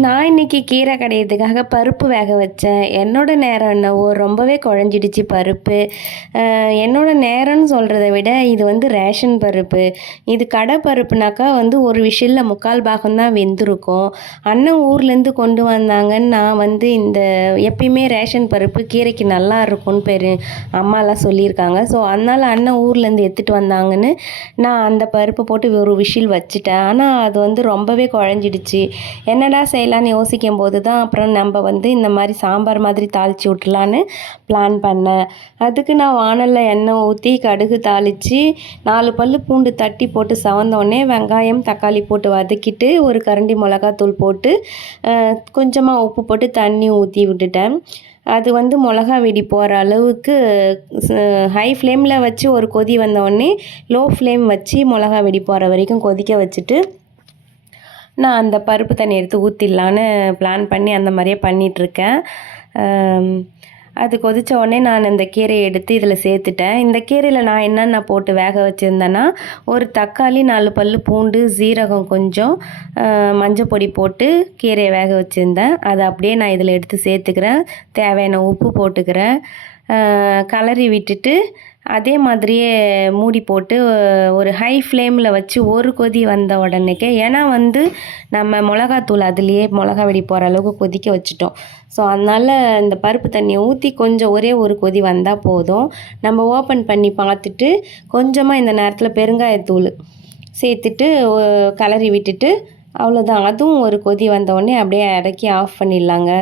நான் இன்னைக்கு கீரை கடையிறதுக்காக பருப்பு வேக வச்சேன். என்னோடய நேரம் என்னவோ? ரொம்பவே குழஞ்சிடுச்சு பருப்பு. என்னோடய நேரம்னு சொல்கிறத விட இது வந்து ரேஷன் பருப்பு. இது கடை பருப்புனாக்கா வந்து ஒரு விஷில்ல முக்கால் பாகம் தான் வெந்திருக்கும். அண்ணன் ஊர்லேருந்து கொண்டு வந்தாங்கன்னு நான் வந்து இந்த எப்பயுமே ரேஷன் பருப்பு கீரைக்கு நல்லா இருக்கும்னு பெரு அம்மாலாம் சொல்லியிருக்காங்க. ஸோ அதனால் அண்ணன் ஊர்லேருந்து எடுத்துகிட்டு வந்தாங்கன்னு நான் அந்த பருப்பு போட்டு ஒரு விஷில் வச்சுட்டேன். ஆனால் அது வந்து ரொம்பவே குழஞ்சிடுச்சு. என்னடா செய்யலான்னு யோசிக்கும் போது தான் அப்புறம் நம்ம வந்து இந்த மாதிரி சாம்பார் மாதிரி தாளித்து விட்லான்னு பிளான் பண்ணேன். அதுக்கு நான் வானலில் எண்ணெய் ஊற்றி கடுகு தாளித்து நாலு பல் பூண்டு தட்டி போட்டு சவந்தோடனே வெங்காயம் தக்காளி போட்டு வதக்கிட்டு ஒரு கரண்டி மிளகாத்தூள் போட்டு கொஞ்சமாக உப்பு போட்டு தண்ணி ஊற்றி விட்டுட்டேன். அது வந்து மிளகா வெடி போகிற அளவுக்கு ஹை ஃப்ளேமில் வச்சு ஒரு கொதி வந்தோடனே லோ ஃப்ளேம் வச்சு மிளகா வெடி போகிற வரைக்கும் கொதிக்க வச்சுட்டு நான் அந்த பருப்பு தண்ணி எடுத்து ஊற்றிடலான்னு பிளான் பண்ணி அந்த மாதிரியே பண்ணிகிட்ருக்கேன் அது கொதித்த உடனே நான் இந்த கீரையை எடுத்து இதில் சேர்த்துட்டேன். இந்த கீரையில் நான் என்னென்ன போட்டு வேக வச்சுருந்தேன்னா ஒரு தக்காளி நாலு பல் பூண்டு சீரகம் கொஞ்சம் மஞ்சள் பொடி போட்டு கீரையை வேக வச்சுருந்தேன். அதை அப்படியே நான் இதில் எடுத்து சேர்த்துக்கிறேன். தேவையான உப்பு போட்டுக்கிறேன். கலரி விட்டுட்டு அதே மாதிரியே மூடி போட்டு ஒரு ஹை ஃப்ளேமில் வச்சு ஒரு கொதி வந்த உடனேக்கே ஏன்னா வந்து நம்ம மிளகாத்தூள் அதுலேயே மிளகா வெடி போகிற அளவுக்கு கொதிக்க வச்சுட்டோம். ஸோ அதனால் இந்த பருப்பு தண்ணியை ஊற்றி கொஞ்சம் ஒரே ஒரு கொதி வந்தால் போதும். நம்ம ஓப்பன் பண்ணி பார்த்துட்டு கொஞ்சமாக இந்த நேரத்தில் பெருங்காயத்தூள் சேர்த்துட்டு கலரி விட்டுட்டு அவ்வளோதான் அதுவும் ஒரு கொதி வந்தவுடனே அப்படியே இறக்கி ஆஃப் பண்ணிடலாங்க.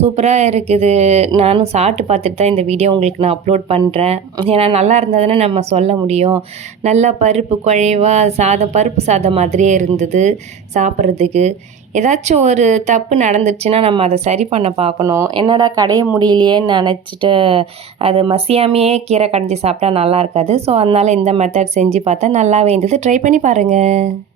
சூப்பராக இருக்குது. நானும் சாப்பிட்டு பார்த்துட்டு தான் இந்த வீடியோ உங்களுக்கு நான் அப்லோட் பண்ணுறேன் ஏன்னா நல்லா இருந்ததுன்னு நம்ம சொல்ல முடியும். நல்லா பருப்பு குழைவாக சாதம் பருப்பு சாதம் மாதிரியே இருந்தது சாப்பிட்றதுக்கு. ஏதாச்சும் ஒரு தப்பு நடந்துச்சுன்னா நம்ம அதை சரி பண்ண பார்க்கணும். என்னடா கடைய முடியலையேன்னு நினச்சிட்டு அது மசியாமையே கீரை கடைஞ்சி சாப்பிட்டா நல்லா இருக்காது. ஸோ அதனால் இந்த மெத்தட் செஞ்சு பார்த்தா நல்லாவே இருந்தது ட்ரை பண்ணி பாருங்கள்